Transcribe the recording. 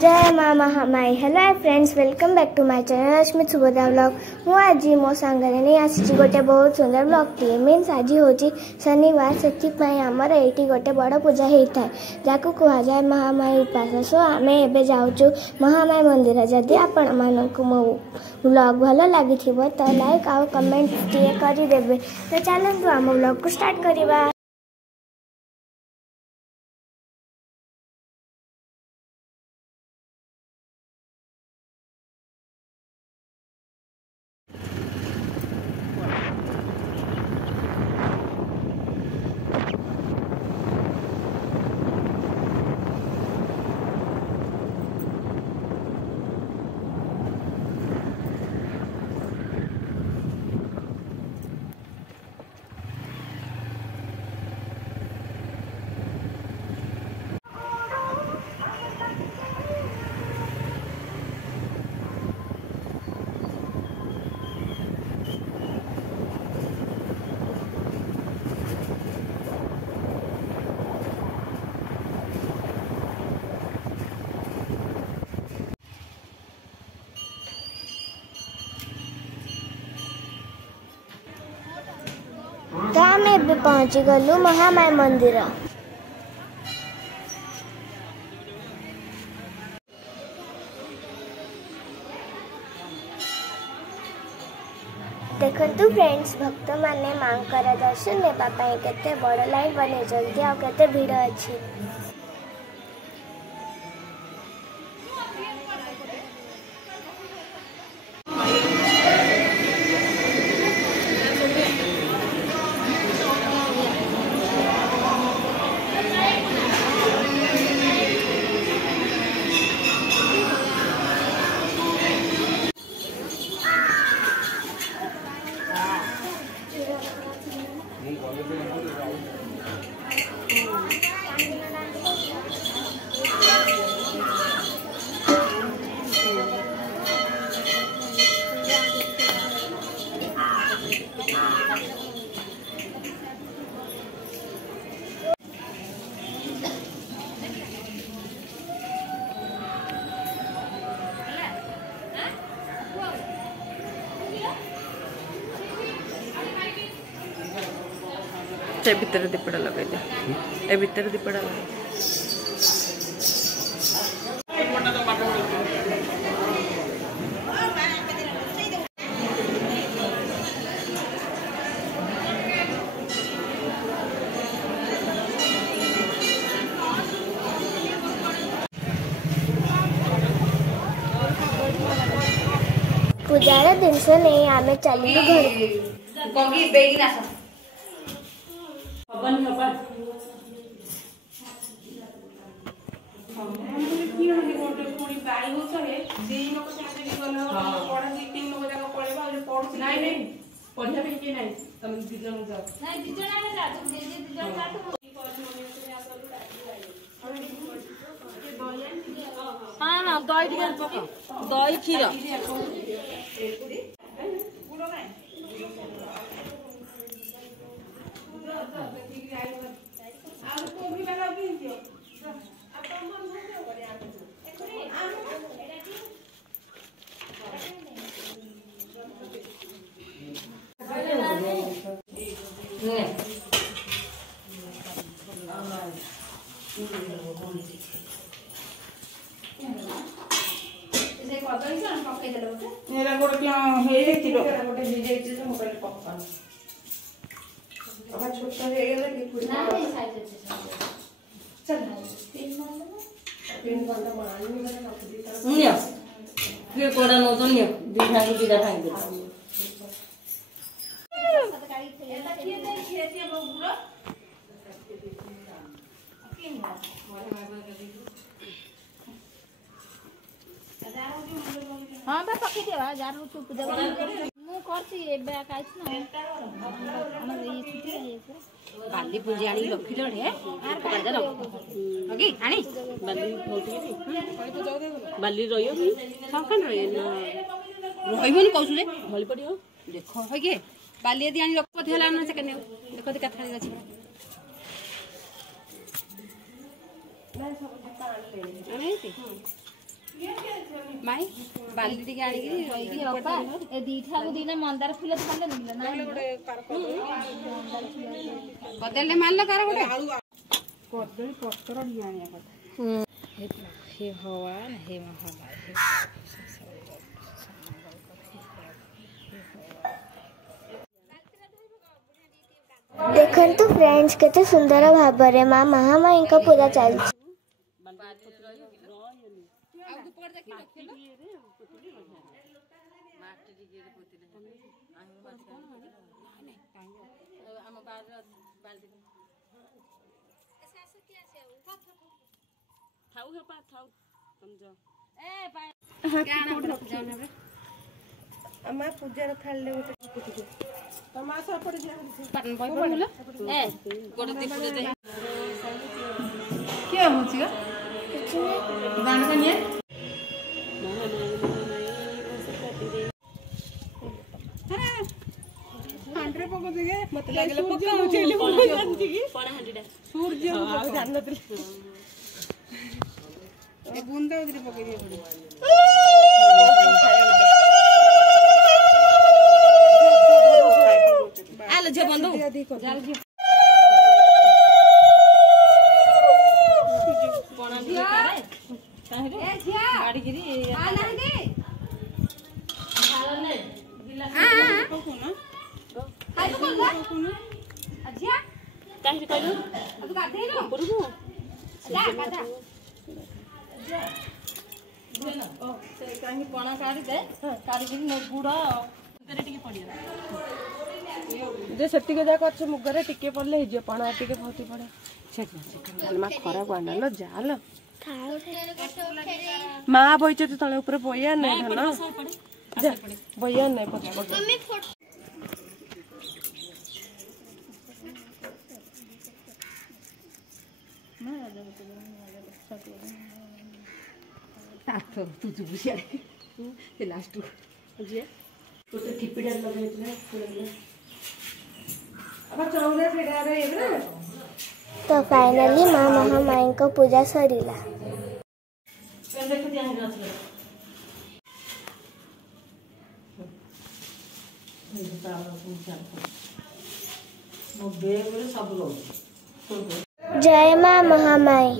जय माँ Mahamai. Hello friends, welcome back to my channel Rashmi Subhadra blog. हूँ आज मो सांगे नहीं आसी गोटे बहुत सुंदर ब्लॉग टे मीन्स आज हूँ शनिवार से आमर ये गोटे बड़ पूजा होता है जहाँ कह जाए महामाई उपास। सो आम ए जाऊँ महामाई मंदिर। जदि आपण मानक मो ब्लॉग भल लगी तो लाइक आउ कमेंट टे करदे। तो चलते आम ब्लॉग को स्टार्ट करवा। तो आम ए पहुंची गलु महामाई मंदिर। देखंतु फ्रेंड्स, भक्त माने मां दर्शन नेबा केते बड़ लाइन बने जल्दी आ केते भीड़ अछि। भीतर दीपड़ा लगे ए भीतर दीपड़ा लगे पूजार जिनस नहीं आम चलू घर दही क्षीर कोड़ा नो तो नहीं दिखा के दिखा भांग हाँ बा पकी देवा जार चुप देवा मु करछि एबे काइछ ना हमर ई छुट्टी रहे छै बाली पूंजी आनी लखिलो रे आर का जानो ओके आनी बाली फोटो बाली रहियो की सखन रहे ना रहिबो कहछु रे भली पडियो देखो होगे बाली यदि आनी रख थेला ना से कने देखो त कथा अछि ना सब कथा आन ले आनी माई बाली टिके आनी कि अपा ए दीठा को दिना मंदार फूल तो खाले निकला ना बदलले मानलो कार गोटे कदली पत्र निया कथा हे भगवान हे महाभाई देखंतु फ्रेंड्स केते सुंदर भाबरे मां महामाई का पूजा चलछि। अम्मा पूजा थाले गोटे तमाशा पड़ पाटन बय पड़ला ए गोटे दीप दे क्या होछि ग दान कनिए हांड्रे पको दिगे मत लागले पक्का हो चली पको जानती की पड़ा हांडीडा सूर्य को जान नतले ए बूंदा उधरी पके दिए पड़ी आलो जे बंदो पणा दिया करे काहे ए झिया गाड़ी गिरी आ नहीं दे हालो ने गिलास को ना खाइ को ना झिया काहे कहलु तू गाधे न पुरबो जा गाधा ओ से काहे पणा काढी दे काढी गिरी गुड़ तेरे टिके पड़िया जे सेति के जाक अच्छे मुगरे टिके पड़ले हे जे पणा टिके भौती पड़े छेक मा खरा बांडा लो जाल मां बइचे त तळे ऊपर बोया नै धन जा बोया नै पछ मम्मी फोटो तू तू बुझिया ते लास्ट बुझिया तो ठिपिडा लगाइतले अब चौरे फेडा रे एबे तो फाइनली मां महामाई का पूजा सरीला। देखो ध्यान रखले जय मां महामाई।